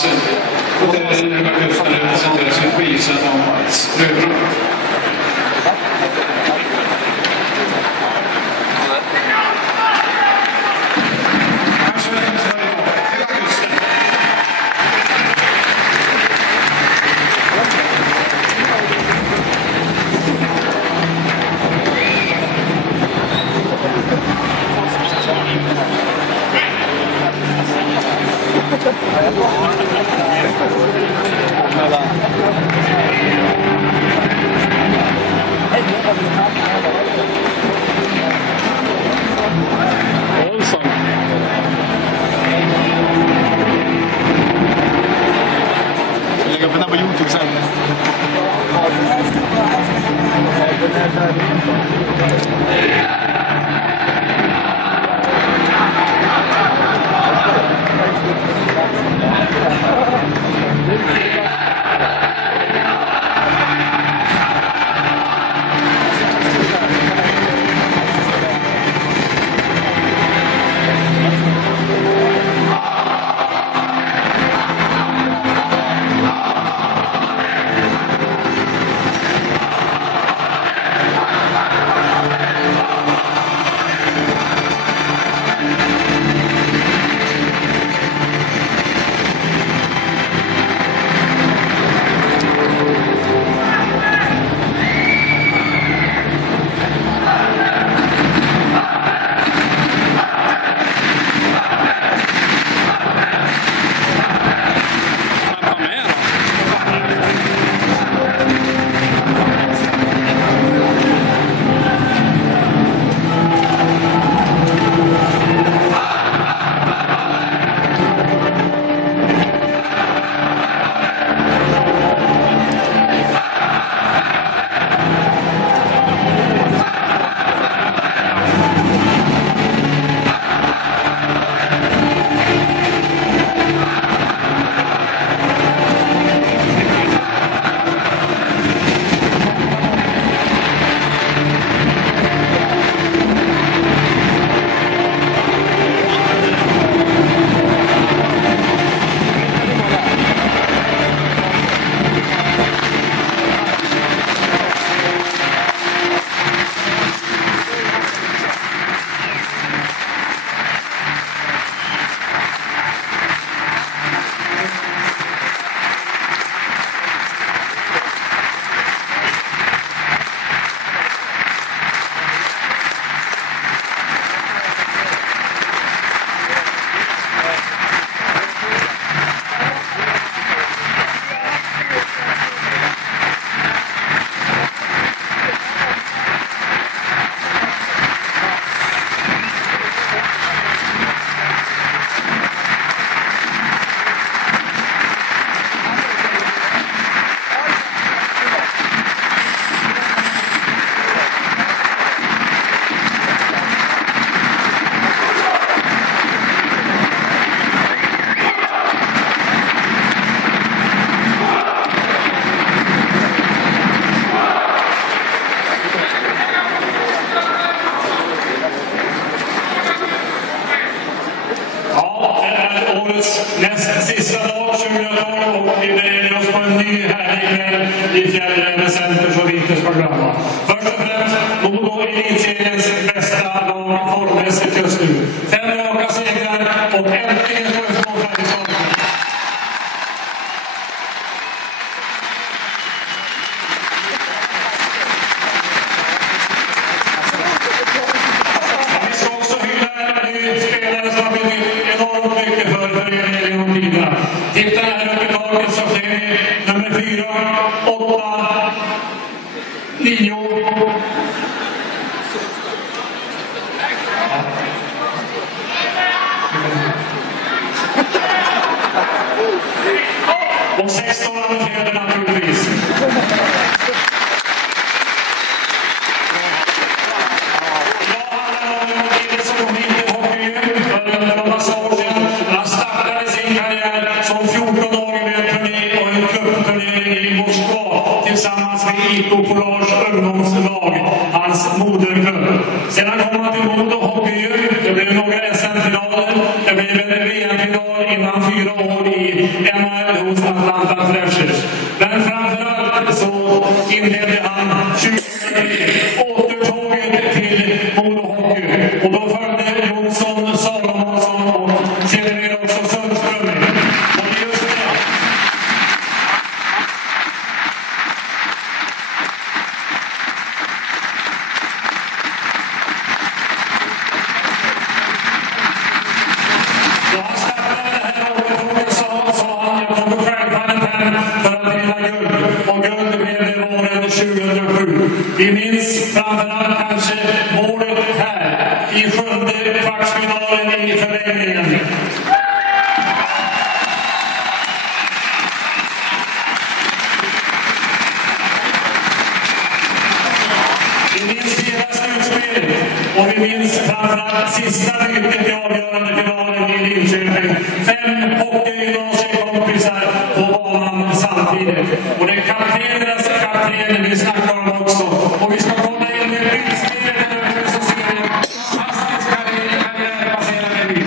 matchen. Och det är Höga Kusten representerar sin skisen av Mats Rödbrand. Olsson. Jag lägger upp den här på YouTube sen. Näst sista dag 2012 och vi bereder oss på en ny härlig kväll i Fjällräven Center som vi inte ska glömma. Först och främst Modo Elitseriens bästa lag formmässigt just nu. 5 raka segrar och äntligen ska vi få Färjestad. Vi ska också hylla en ny spelare som har blivit enormt mycket för föreningen genom tiderna. Titta här uppe i taget så ser ni nummer 4, 8, 9. Och 16 arrangerade naturligtvis. Jag hade en kille som kom hit till hockeyn för en massa år sedan. Han startade sin karriär som 14-åring med en turné och en klubbturnering i Moskva tillsammans med IK Polars ungdomslag, hans moderklubb. Sedan kom han till Modo Hockey. Det blev några SM-finaler. Det blev en VM-final innan 4 år i Emma hos Atlanta Thrashers. Men framförallt så inledde han 2009 återtåget till Modo Hockey. Och då följde Jonsson, Salomonsson och sedermera också Sundström. Och just det. Då han startade det här återtåget sa han, jag kommer självfallet hem för att vinna guld. Och guld blev det våren 2007. Vi minns framförallt kanske målet här i 7:e kvartsfinalen i förlängningen. Vi minns hela slutspelet och vi minns framförallt sista bytet i avgörande finalen i Linköping. 5 hockeygymnasiekompisar på banan samtidigt. Och det är kaptenernas kapten vi snackar om också. Och vi ska komma in med bildspelet nu så ser vi en fantastisk karriär passerade vid.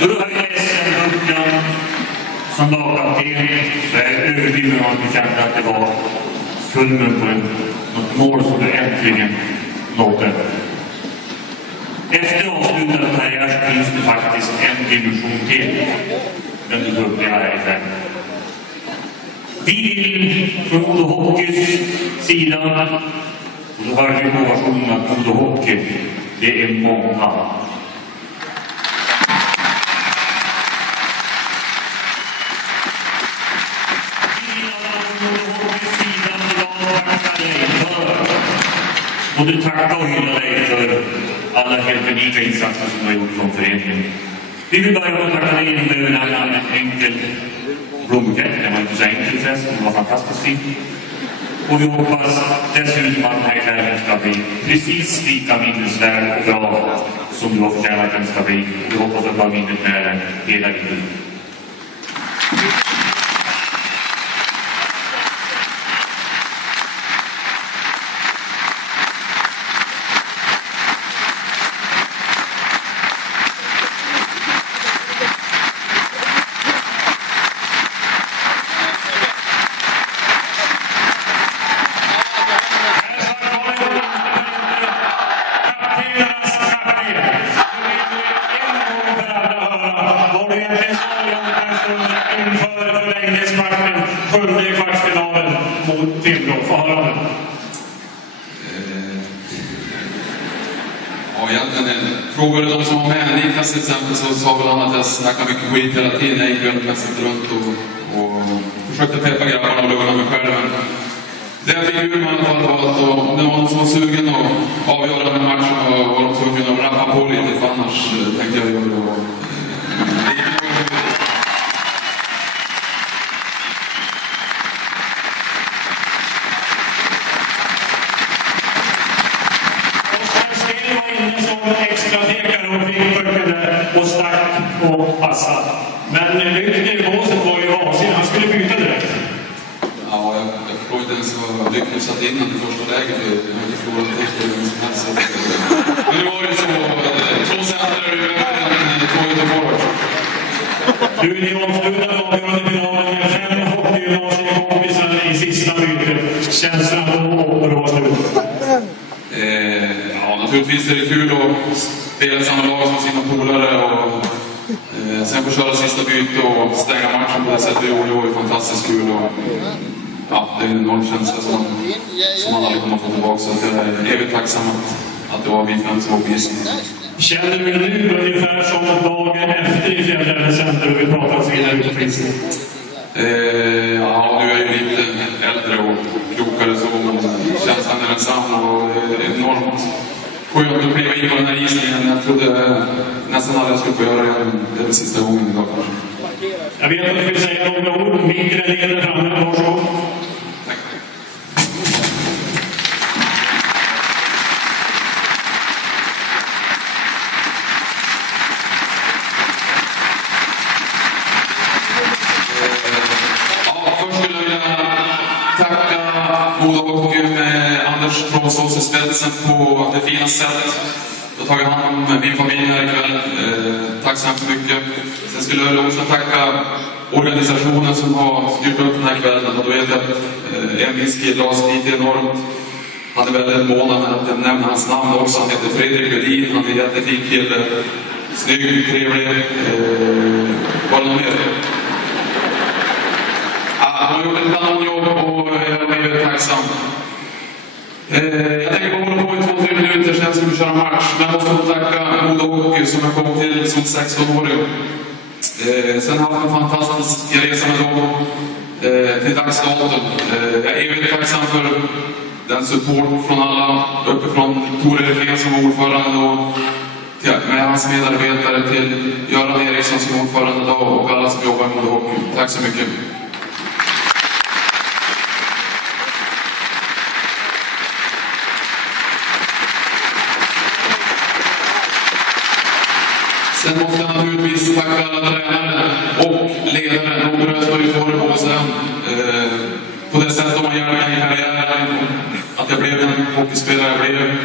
Då du höjer SM-bucklan som lagkapten så är jag övertygad om att du kände att det var kulmen på något mål som du äntligen nådde. Efter avslutad karriär så finns det faktiskt en dimension till. Den du uppleva här ikväll. Vi vill från Modo Hockeys sida, och då hörde vi på versionen att Modo Hockey, det är många. Och du tackar och hyllar dig för alla helt unika insatser som du har gjort från föreningen. Vi vill börja med att tacka dig över en enkel blombukett. Det var inte så enkelt förresten, det var fantastiskt fint. Och vi hoppas dessutom att den här kvällen ska bli precis lika minnesvärd och bra som du har förtjänat att den ska bli. Vi hoppas att du har minnet med den hela tiden. Frågade de som var med Niklas till exempel så sa väl han att jag snackade mycket skit hela tiden. Jag gick runt och försökte peppa grabbarna och lugna mig själv. Men det jag fick ur mig i alla fall var att om det var någon som var sugen att avgöra den matchen och var de tvungna att rappa på lite, för annars tänkte jag göra det. Och stack och passa. Men Lyckner var ju vansinnigt. Han skulle byta direkt. Ja, jag förstår inte ens vad Lyckner satt innan i första läget. Jag har inte förlorat efter det som helst. Men nu var det så. 2 center än 2 Göteborg. Du är i avslutad avgörande finalen med 5 hockeygymnasiekompisar i sista bytet. Känslan och det var slut. Ja, naturligtvis är det kul att spela i samma lag som sina polare och sen få köra sista byte och stänga matchen på det sättet vi gjorde. Det var ju fantastiskt kul och ja, det är en enorm känsla som man aldrig kommer att få tillbaka, så jag är evigt tacksam att det var vi 5 som var på isen. Känner du nu ungefär som dagen efter i fjärde center och vi pratar vidare ute på isen? Ja, nu är jag ju lite äldre och klokare så, men känslan är densamma och det är enormt skönt att kliva in på den här isen igen. Jag trodde nästan aldrig jag skulle få göra det den sista gången idag kanske. Jag vet att du vill säga några ord. Micken är ner där framme. Varsågod. Tack. Först skulle jag vilja tacka Modo Hockey med Anders Tråsås i spetsen på det fina sätt. Jag har tagit hand om min familj här ikväll. Tack så hemskt mycket. Sen skulle jag också tacka organisationen som har styrt upp den här kvällen. Och då vet jag att en viss kille har slitit enormt. Han är väldigt månad med att nämna hans namn också. Han heter Fredrik Vedin. Han är en jättefin kille. Snygg, trevlig. Var det någon mer? Han har gjort ett kanonjobb och jag är väldigt tacksam. Jag tänker bara hålla på i 2-3 minuter sen ska vi köra match. Men jag måste tacka Modo Hockey som jag kom till som 16-åring. Sen har jag haft en fantastisk resa med dem till dagsdatum. Jag är väldigt tacksam för den support från alla uppifrån Tore Erfén som var ordförande och med hans medarbetare till Göran Eriksson som är ordförande idag och alla som jobbar med Modo Hockey. Tack så mycket. Sen måste jag naturligtvis tacka alla tränare och ledare. De bröt mig för det på sen. På det sättet de har hjälpt mig i karriären. Att jag blev den hockeyspelare jag blev.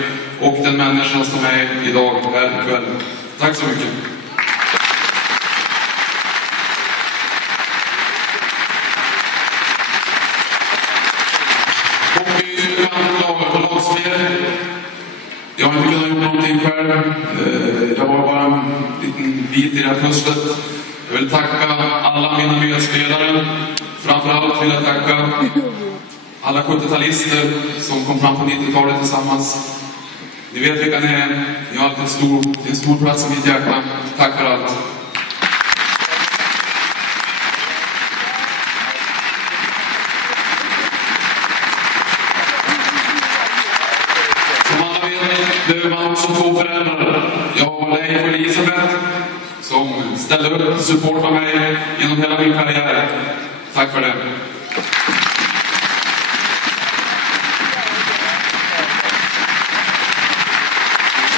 Och den människan som är idag här ikväll. Tack så mycket. mycket. Jag var bara en liten bit i det här pusslet. Jag vill tacka alla mina medspelare. Framförallt vill jag tacka alla 70-talister som kom fram på 90-talet tillsammans. Ni vet vilka ni är. Ni har alltid en stor plats i mitt hjärta. Tack för allt. Som alla vet behöver man också 2 föräldrar. Jag och Leif och Elisabeth som ställde upp och supportade mig genom hela min karriär. Tack för det.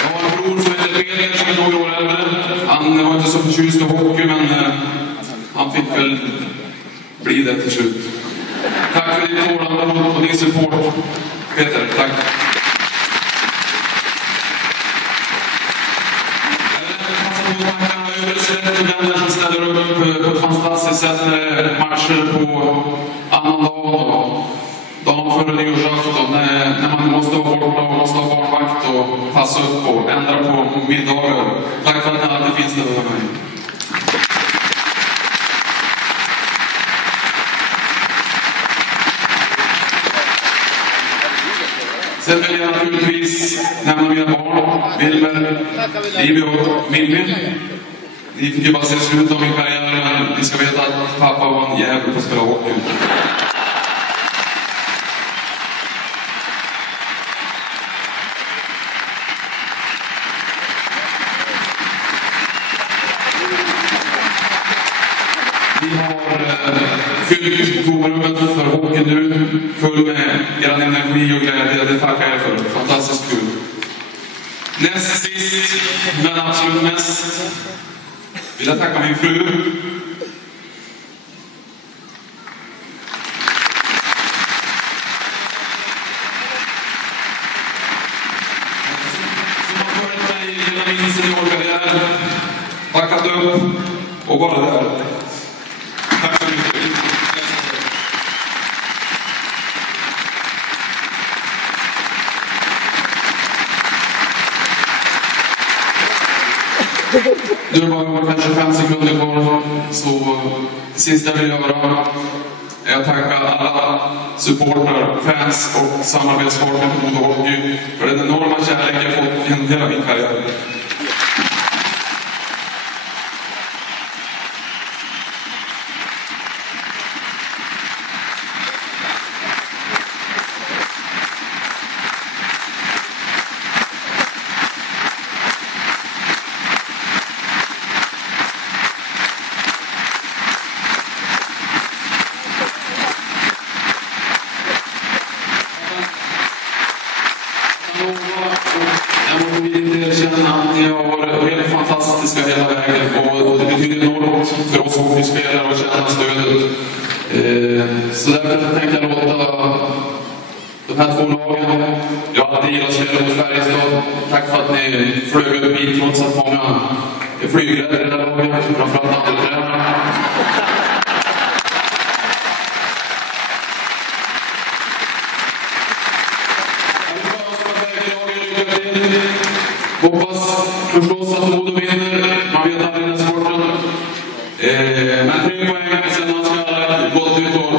Jag har en bror som heter Peter som är några år äldre. Han var inte så förtjust i hockey, men han fick väl bli det till slut. Tack för din tålamod och din support, Peter. Tack. Som ställer upp på ett fantastiskt sätt när matcher på annan dag, dagen före nyårsafton, när man måste vara borta och måste ha barnvakt och passa upp och ändra på middagar. Tack för att ni alltid finns där för mig. Sen vill jag naturligtvis nämna mina barn, Wilmer, Livi och Mimmi. Ni fick ju bara se slutet av min karriär, men ni ska veta att pappa var en jävel på att spela hockey. Vi har fyllt tomrummet för hockey nu, full med er energi och glädje. Det tackar jag för. Fantastiskt kul. Näst sist, men absolut mest, vill jag tacka min fru. Som har följt mig hela min seniorkarriär, backat upp och bara där. Tack så mycket. Nu har vi bara 25 sekunder kvar, så det sista jag vill göra är att tacka alla supportrar, fans och samarbetspartner på Modo Hockey för den enorma kärlek jag fått genom hela min karriär. Jag vill erkänna att ni har varit helt fantastiska hela vägen och det betyder enormt för oss hockeyspelare att känna stödet. Så därför tänker jag låta de här 2 lagen, jag har alltid gillat att spela mot Färjestad. Tack för att ni flög upp hit trots att många är flygräddare i det här laget, framförallt andra tränare. Hoppas förstås att Modo vinner. Man vet aldrig den sporten. Men 3 poäng och sen ska alla gott nytt år.